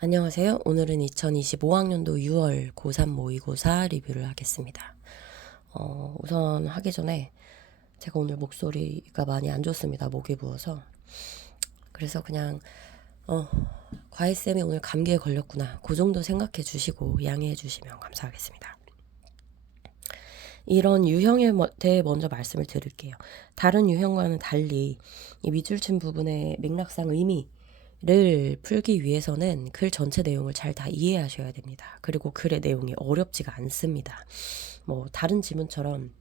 안녕하세요. 오늘은 2025학년도 6월 고3 모의고사 리뷰를 하겠습니다. 우선 하기 전에 제가 오늘 목소리가 많이 안 좋습니다. 목이 부어서. 그래서 그냥 과외쌤이 오늘 감기에 걸렸구나. 그 정도 생각해 주시고 양해해 주시면 감사하겠습니다. 이런 유형에 대해 먼저 말씀을 드릴게요. 다른 유형과는 달리 이 밑줄친 부분의 맥락상 의미를 풀기 위해서는 글 전체 내용을 잘 다 이해하셔야 됩니다. 그리고 글의 내용이 어렵지가 않습니다. 뭐 다른 지문처럼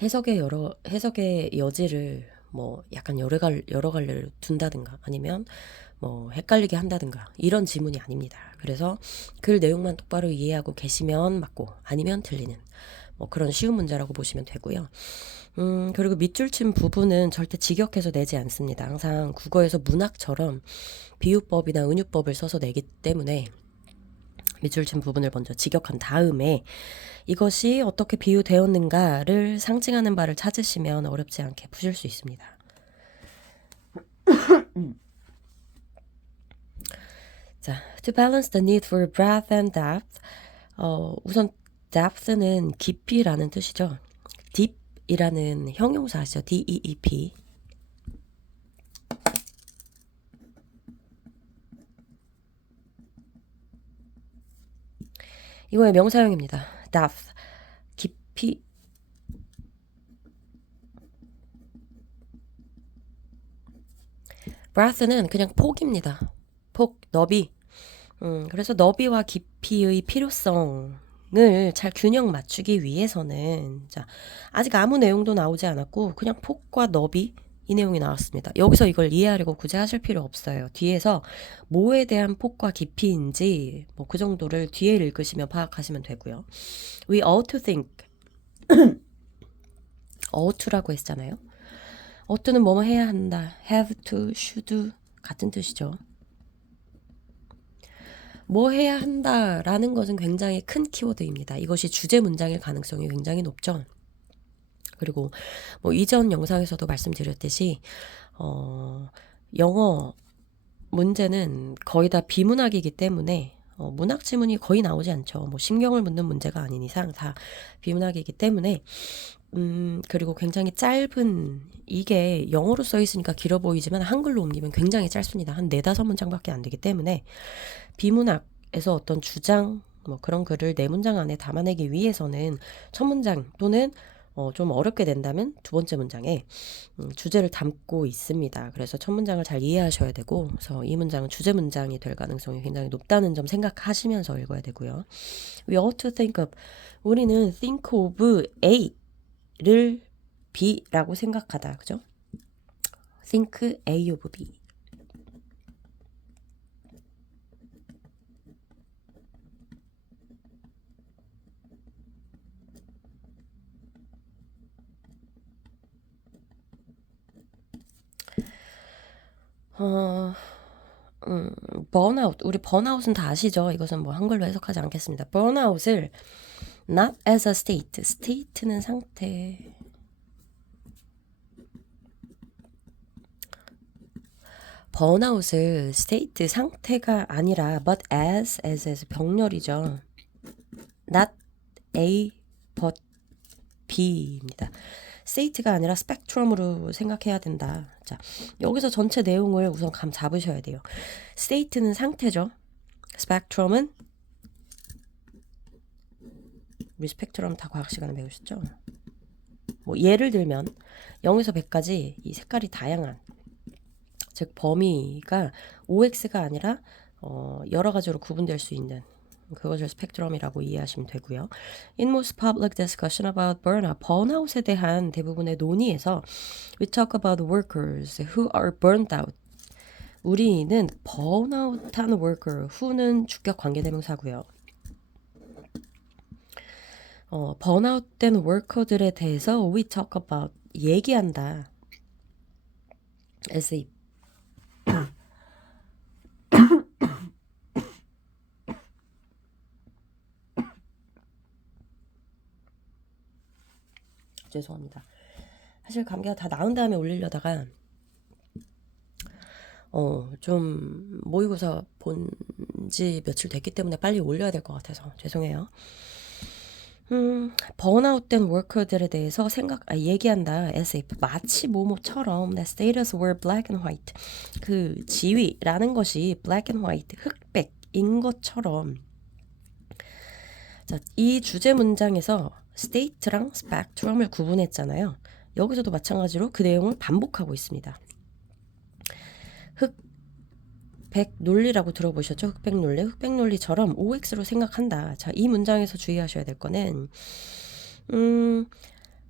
해석의 여지를 뭐 약간 여러 갈래로 둔다든가 아니면 뭐 헷갈리게 한다든가 이런 지문이 아닙니다. 그래서 글 내용만 똑바로 이해하고 계시면 맞고 아니면 틀리는 뭐 그런 쉬운 문제라고 보시면 되고요. 그리고 밑줄 친 부분은 절대 직역해서 내지 않습니다. 항상 국어에서 문학처럼 비유법이나 은유법을 써서 내기 때문에 밑줄 친 부분을 먼저 직역한 다음에 이것이 어떻게 비유되었는가를 상징하는 바를 찾으시면 어렵지 않게 푸실 수 있습니다. 자, to balance the need for breadth and depth. 우선 depth는 깊이라는 뜻이죠. deep이라는 형용사 아시죠? D-E-E-P. 이거의 명사형입니다. depth, 깊이. breadth는 그냥 폭입니다. 폭, 너비. 그래서 너비와 깊이의 필요성을 잘 균형 맞추기 위해서는 자, 아직 아무 내용도 나오지 않았고 그냥 폭과 너비 이 내용이 나왔습니다. 여기서 이걸 이해하려고 굳이 하실 필요 없어요. 뒤에서 뭐에 대한 폭과 깊이인지 뭐 그 정도를 뒤에 읽으시면 파악하시면 되고요. We ought to think. ought to라고 했잖아요. ought to는 뭐뭐 해야 한다. have to, should 같은 뜻이죠. 뭐 해야 한다라는 것은 굉장히 큰 키워드입니다. 이것이 주제 문장일 가능성이 굉장히 높죠. 그리고 뭐 이전 영상에서도 말씀드렸듯이 영어 문제는 거의 다 비문학이기 때문에 문학 지문이 거의 나오지 않죠. 뭐 신경을 묻는 문제가 아닌 이상 다 비문학이기 때문에 그리고 굉장히 짧은 이게 영어로 써 있으니까 길어 보이지만 한글로 옮기면 굉장히 짧습니다. 한 4-5문장밖에 안 되기 때문에 비문학에서 어떤 주장 뭐 그런 글을 4문장 안에 담아내기 위해서는 첫 문장 또는 좀 어렵게 된다면 두 번째 문장에 주제를 담고 있습니다. 그래서 첫 문장을 잘 이해하셔야 되고 그래서 이 문장은 주제 문장이 될 가능성이 굉장히 높다는 점 생각하시면서 읽어야 되고요. We ought to think of 우리는 think of A를 B라고 생각하다. 그죠? think A of B. 번아웃. 우리 번아웃은 다 아시죠? 이것은 뭐 한글로 해석하지 않겠습니다. 번아웃을 not as a state. state는 상태. 번아웃을 state 상태가 아니라 but as에서 병렬이죠. not A but B입니다. state가 아니라 스펙트럼으로 생각해야 된다. 자, 여기서 전체 내용을 우선 감 잡으셔야 돼요. state는 상태죠. 스펙트럼은 우리 스펙트럼 다 과학 시간에 배우셨죠? 뭐 예를 들면 0에서 100까지 이 색깔이 다양한 즉 범위가 OX가 아니라 여러 가지로 구분될 수 있는 그것을 스펙트럼이라고 이해하시면 되고요. In most public discussion about burnout, 번아웃에 대한 대부분의 논의에서 we talk about workers who are burned out. 우리는 번아웃한 worker, who는 주격 관계대명사고요. 번아웃된 워커들에 대해서 we talk about 얘기한다. as a 죄송합니다. 사실 감기가 다 나은 다음에 올리려다가 좀 모의고사 본 지 며칠 됐기 때문에 빨리 올려야 될 것 같아서 죄송해요. 번아웃된 워커들에 대해서 얘기한다. as if 마치 뭐뭐처럼 that status were black and white. 그 지위라는 것이 black and white, 흑백인 것처럼. 자, 이 주제 문장에서 state랑 spectrum을 구분했잖아요. 여기서도 마찬가지로 그 내용을 반복하고 있습니다. 흑백 논리라고 들어보셨죠? 흑백 논리. 흑백 논리처럼 OX로 생각한다. 자, 이 문장에서 주의하셔야 될 거는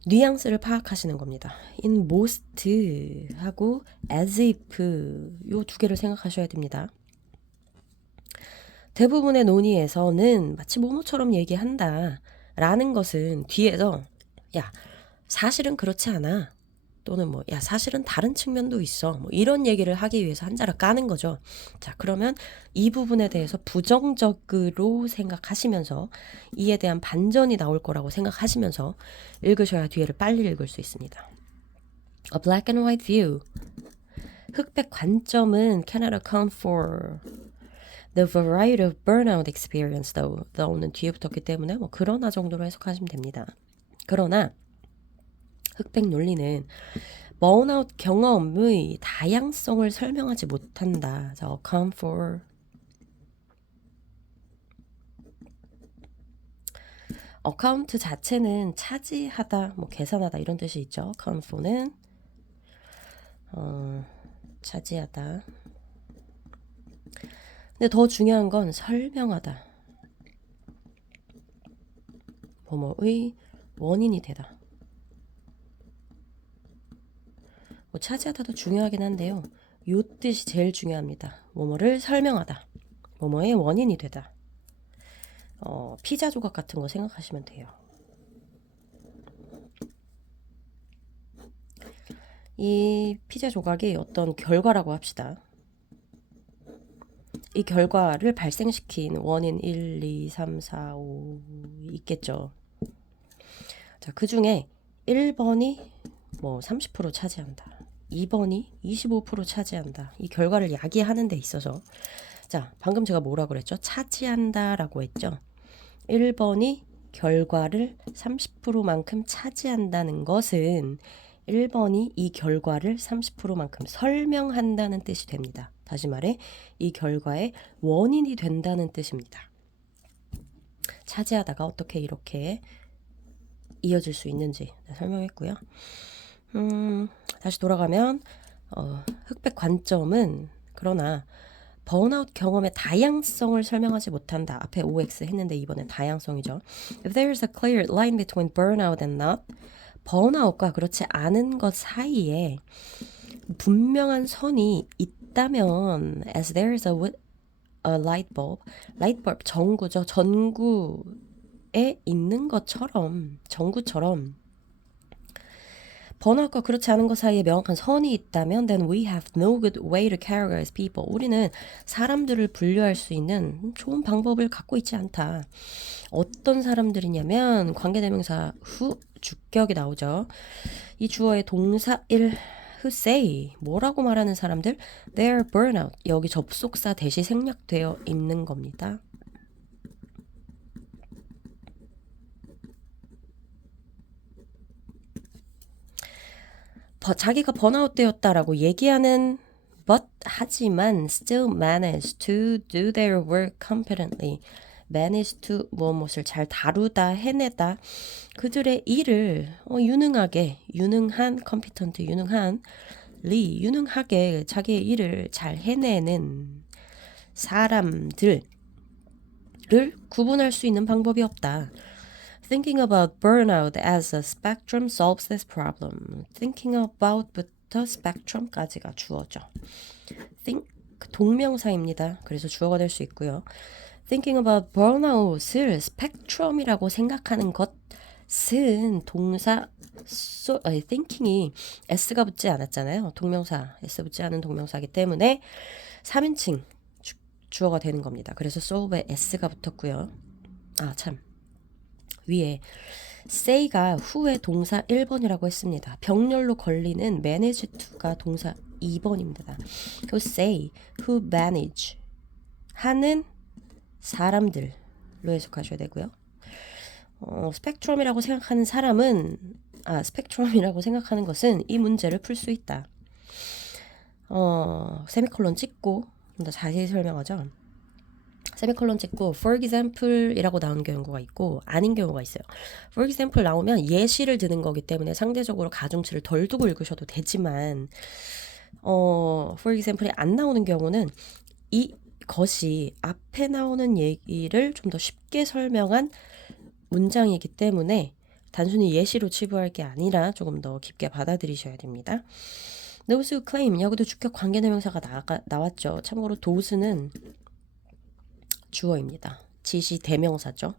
뉘앙스를 파악하시는 겁니다. in most 하고 as if 요 두 개를 생각하셔야 됩니다. 대부분의 논의에서는 마치 뭐뭐처럼 얘기한다 라는 것은 뒤에서 야 사실은 그렇지 않아 또는 뭐 야 사실은 다른 측면도 있어 뭐 이런 얘기를 하기 위해서 한자를 까는 거죠. 자, 그러면 이 부분에 대해서 부정적으로 생각하시면서 이에 대한 반전이 나올 거라고 생각하시면서 읽으셔야 뒤에를 빨리 읽을 수 있습니다. A black and white view. 흑백 관점은 cannot account for the variety of burnout experience though는 뒤에 붙었기 때문에 뭐 그러나 정도로 해석하시면 됩니다. 그러나 흑백 논리는 번아웃 경험의 다양성을 설명하지 못한다. 자, account for 어카운트 자체는 차지하다, 뭐 계산하다 이런 뜻이 있죠. account for는 차지하다. 근데 더 중요한 건 설명하다. 뭐뭐의 원인이 되다. 뭐 차지하다도 중요하긴 한데요. 요 뜻이 제일 중요합니다. 뭐뭐를 설명하다. 뭐뭐의 원인이 되다. 피자 조각 같은 거 생각하시면 돼요. 이 피자 조각이 어떤 결과라고 합시다. 이 결과를 발생시킨 원인 1, 2, 3, 4, 5 있겠죠. 자, 그 중에 1번이 뭐 30% 차지한다. 2번이 25% 차지한다. 이 결과를 야기하는 데 있어서 자, 방금 제가 뭐라 그랬죠? 차지한다라고 했죠. 1번이 결과를 30%만큼 차지한다는 것은 1번이 이 결과를 30%만큼 설명한다는 뜻이 됩니다. 다시 말해 이 결과의 원인이 된다는 뜻입니다. 차지하다가 어떻게 이렇게 이어질 수 있는지 설명했고요. 다시 돌아가면 흑백 관점은 그러나 번아웃 경험의 다양성을 설명하지 못한다. 앞에 OX 했는데 이번엔 다양성이죠. If there is a clear line between burnout and not, 번아웃과 그렇지 않은 것 사이에 분명한 선이 있다면 as there is a light bulb, 전구죠. 전구에 있는 것처럼 전구처럼 번아웃과 그렇지 않은 것 사이에 명확한 선이 있다면 then we have no good way to categorize people. 우리는 사람들을 분류할 수 있는 좋은 방법을 갖고 있지 않다. 어떤 사람들이냐면 관계대명사 who 주격이 나오죠. 이 주어의 동사 1 who say 뭐라고 말하는 사람들 they're burnout. 여기 접속사 대시 생략되어 있는 겁니다. 자기가 번아웃 되었다라고 얘기하는 하지만 still manage to do their work competently. manage to 무엇을 잘 다루다, 해내다. 그들의 일을 유능하게, competent, 유능하게 자기의 일을 잘 해내는 사람들을 구분할 수 있는 방법이 없다. Thinking about burnout as a spectrum solves this problem. Thinking about부터 spectrum까지가 주어죠. think 동명사입니다. 그래서 주어가 될 수 있고요. Thinking about burnout을 스펙트럼이라고 생각하는 것은 동사 thinking이 s가 붙지 않았잖아요. 동명사 s 붙지 않은 동명사이기 때문에 3인칭 주어가 되는 겁니다. 그래서 solve에 s가 붙었고요. 위에 say가 후에 동사 1번이라고 했습니다. 병렬로 걸리는 manage to가 동사 2번입니다. who say, who manage 하는 사람들로 해석하셔야 되고요. 스펙트럼이라고 생각하는 사람은 스펙트럼이라고 생각하는 것은 이 문제를 풀 수 있다. 세미콜론 찍고 좀 더 자세히 설명하죠. 세미콜론 찍고 for example 이라고 나오는 경우가 있고 아닌 경우가 있어요. for example 나오면 예시를 드는 거기 때문에 상대적으로 가중치를 덜 두고 읽으셔도 되지만 for example이 안 나오는 경우는 이것이 앞에 나오는 얘기를 좀 더 쉽게 설명한 문장이기 때문에 단순히 예시로 치부할 게 아니라 조금 더 깊게 받아들이셔야 됩니다. those who claim 여기도 주격 관계대명사가 나왔죠. 참고로 those는 주어입니다. 지시 대명사죠.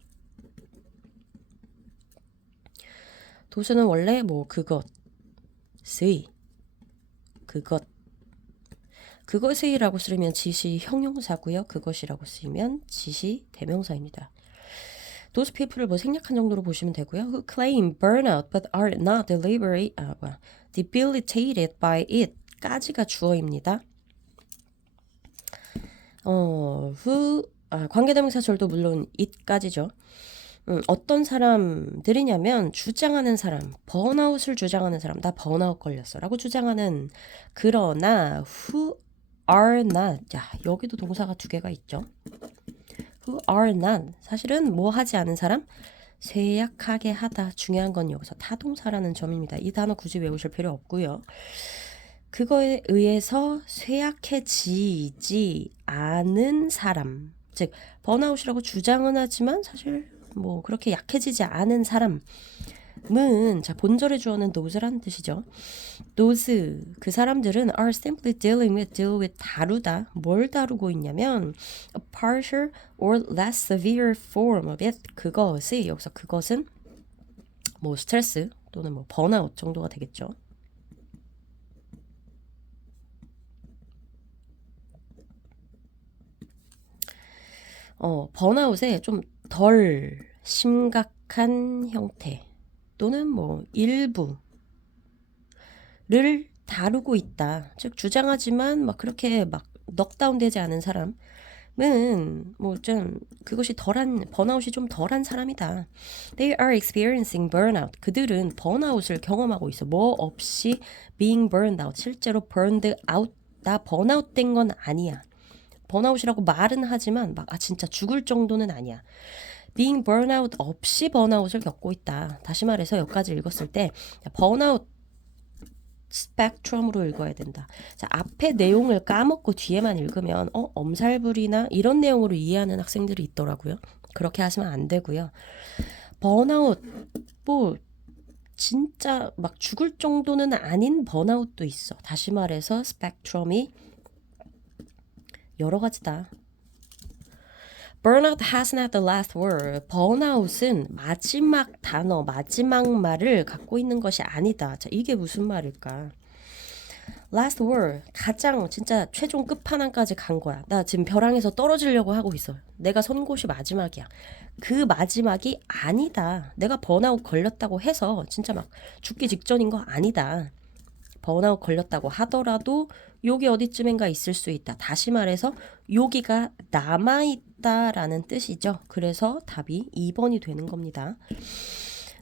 those는 원래 뭐 그것의라고 쓰면 지시 형용사고요. 그것이라고 쓰면 지시 대명사입니다. those people을 뭐 생략한 정도로 보시면 되고요. who claim burnout but are not debilitated by it 까지가 주어입니다. 관계대명사절도 물론 it까지죠. 어떤 사람들이냐면 주장하는 사람, 번아웃을 주장하는 사람, 나 번아웃 걸렸어 라고 주장하는 그러나 who are not 여기도 동사가 두 개가 있죠. who are not 사실은 뭐 하지 않은 사람? 쇠약하게 하다. 중요한 건 여기서 타동사라는 점입니다. 이 단어 굳이 외우실 필요 없고요. 그거에 의해서 쇠약해지지 않은 사람, 즉 번아웃이라고 주장은 하지만 사실 뭐 그렇게 약해지지 않은 사람은 본절의 주어는 those라는 뜻이죠. those 그 사람들은 are simply deal with 다루다. 뭘 다루고 있냐면 a partial or less severe form of it. 그것이 여기서 그것은 뭐 스트레스 또는 뭐 번아웃 정도가 되겠죠. 번아웃의 좀 덜 심각한 형태 또는 뭐 일부를 다루고 있다. 즉 주장하지만 막 그렇게 막 넉다운 되지 않은 사람은 뭐 좀 그것이 번아웃이 좀 덜한 사람이다. They are experiencing burnout. 그들은 번아웃을 경험하고 있어. 뭐 없이 being burned out. 실제로 burned out. 나 번아웃 된 건 아니야. 번아웃이라고 말은 하지만 막 진짜 죽을 정도는 아니야. being burnout 없이 번아웃을 겪고 있다. 다시 말해서 여기까지 읽었을 때 번아웃 스펙트럼으로 읽어야 된다. 자, 앞에 내용을 까먹고 뒤에만 읽으면 엄살부리나 이런 내용으로 이해하는 학생들이 있더라고요. 그렇게 하시면 안 되고요. 번아웃 뭐 진짜 막 죽을 정도는 아닌 번아웃도 있어. 다시 말해서 스펙트럼이 여러 가지다. Burnout has not the last word. 번아웃은 마지막 단어, 마지막 말을 갖고 있는 것이 아니다. 자, 이게 무슨 말일까? Last word, 가장 진짜 최종 끝판왕까지 간 거야. 나 지금 벼랑에서 떨어지려고 하고 있어. 내가 선 곳이 마지막이야. 그 마지막이 아니다. 내가 번아웃 걸렸다고 해서 진짜 막 죽기 직전인 거 아니다. 번아웃 걸렸다고 하더라도 여기 어디쯤인가 있을 수 있다. 다시 말해서 여기가 남아있다라는 뜻이죠. 그래서 답이 2번이 되는 겁니다.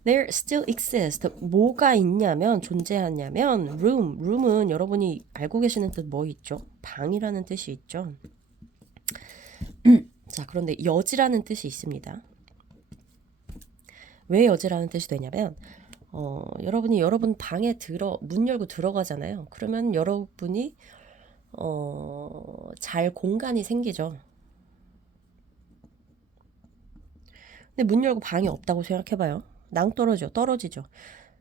There still exists. 뭐가 있냐면 존재하냐면 room은 여러분이 알고 계시는 뜻 뭐 있죠? 방이라는 뜻이 있죠. 자, 그런데 여지라는 뜻이 있습니다. 왜 여지라는 뜻이 되냐면 여러분이 여러분 방에 문 열고 들어가잖아요. 그러면 여러분이 잘 공간이 생기죠. 근데 문 열고 방이 없다고 생각해봐요. 떨어지죠.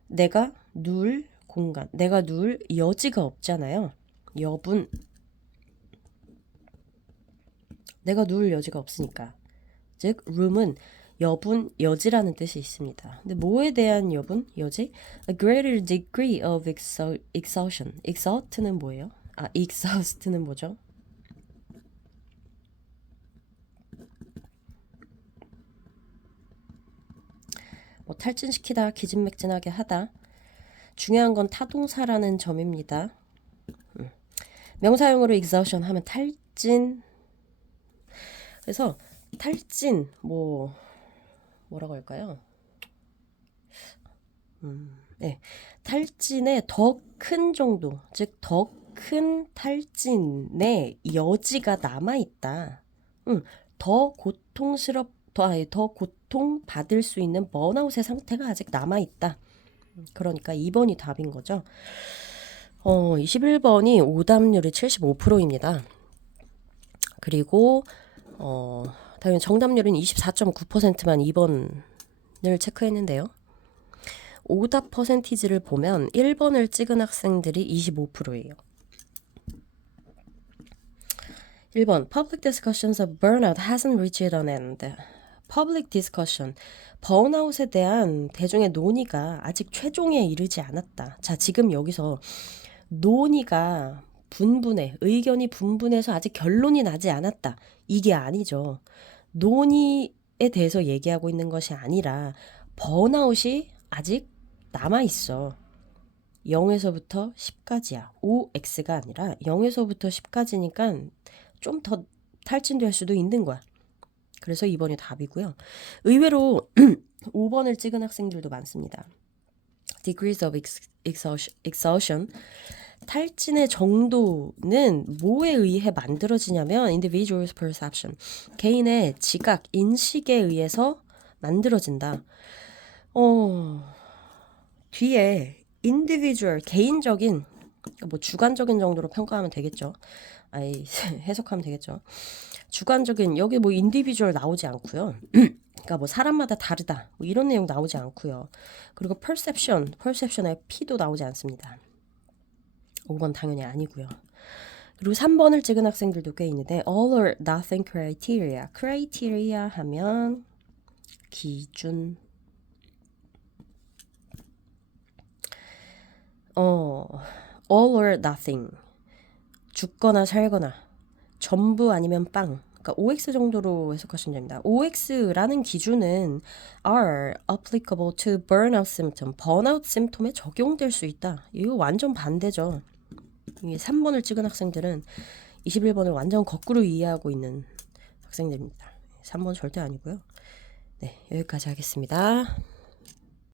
내가 누울 공간, 내가 누울 여지가 없잖아요. 내가 누울 여지가 없으니까. 즉 room은 여지라는 뜻이 있습니다. 근데 뭐에 대한 여지? A greater degree of exhaustion. exhaust는 뭐예요? exhaust는 뭐죠? 뭐 탈진시키다, 기진맥진하게 하다. 중요한 건 타동사라는 점입니다. 명사용으로 exhaustion 하면 탈진. 그래서 탈진 뭐라고 할까요? 네. 탈진의 더 큰 정도, 즉 더 큰 탈진의 여지가 남아있다. 더 더 고통받을 수 있는 번아웃의 상태가 아직 남아있다. 그러니까 2번이 답인 거죠. 21번이 오답률이 75%입니다. 그리고 당연히 정답률은 24.9%만 2번을 체크했는데요. 오답 퍼센티지를 보면 1번을 찍은 학생들이 25%예요. 1번 Public discussions of burnout hasn't reached an end. Public discussion, 번아웃에 대한 대중의 논의가 아직 최종에 이르지 않았다. 자, 지금 여기서 논의가 의견이 분분해서 아직 결론이 나지 않았다. 이게 아니죠. 논의에 대해서 얘기하고 있는 것이 아니라 번아웃이 아직 남아있어. 0에서부터 10까지야. OX가 아니라 0에서부터 10까지니까 좀 더 탈진될 수도 있는 거야. 그래서 2번이 답이고요. 의외로 5번을 찍은 학생들도 많습니다. Degrees of exhaustion. 탈진의 정도는 뭐에 의해 만들어지냐면 individual's perception. 개인의 지각, 인식에 의해서 만들어진다. 뒤에 individual, 개인적인, 뭐 주관적인 정도로 평가하면 되겠죠. 해석하면 되겠죠. 주관적인, 여기 뭐 individual 나오지 않고요. 그러니까 뭐 사람마다 다르다, 뭐 이런 내용 나오지 않고요. 그리고 perception의 P도 나오지 않습니다. 5번 당연히 아니고요. 그리고 3번을 찍은 학생들도 꽤 있는데 all or nothing criteria. criteria 하면 기준. all or nothing. 죽거나 살거나. 전부 아니면 빵. 그러니까 OX 정도로 해석하시면 됩니다. OX라는 기준은 are applicable to burnout symptom. 번아웃 심톰에 적용될 수 있다. 이거 완전 반대죠. 3번을 찍은 학생들은 21번을 완전 거꾸로 이해하고 있는 학생들입니다. 3번 절대 아니고요. 네, 여기까지 하겠습니다.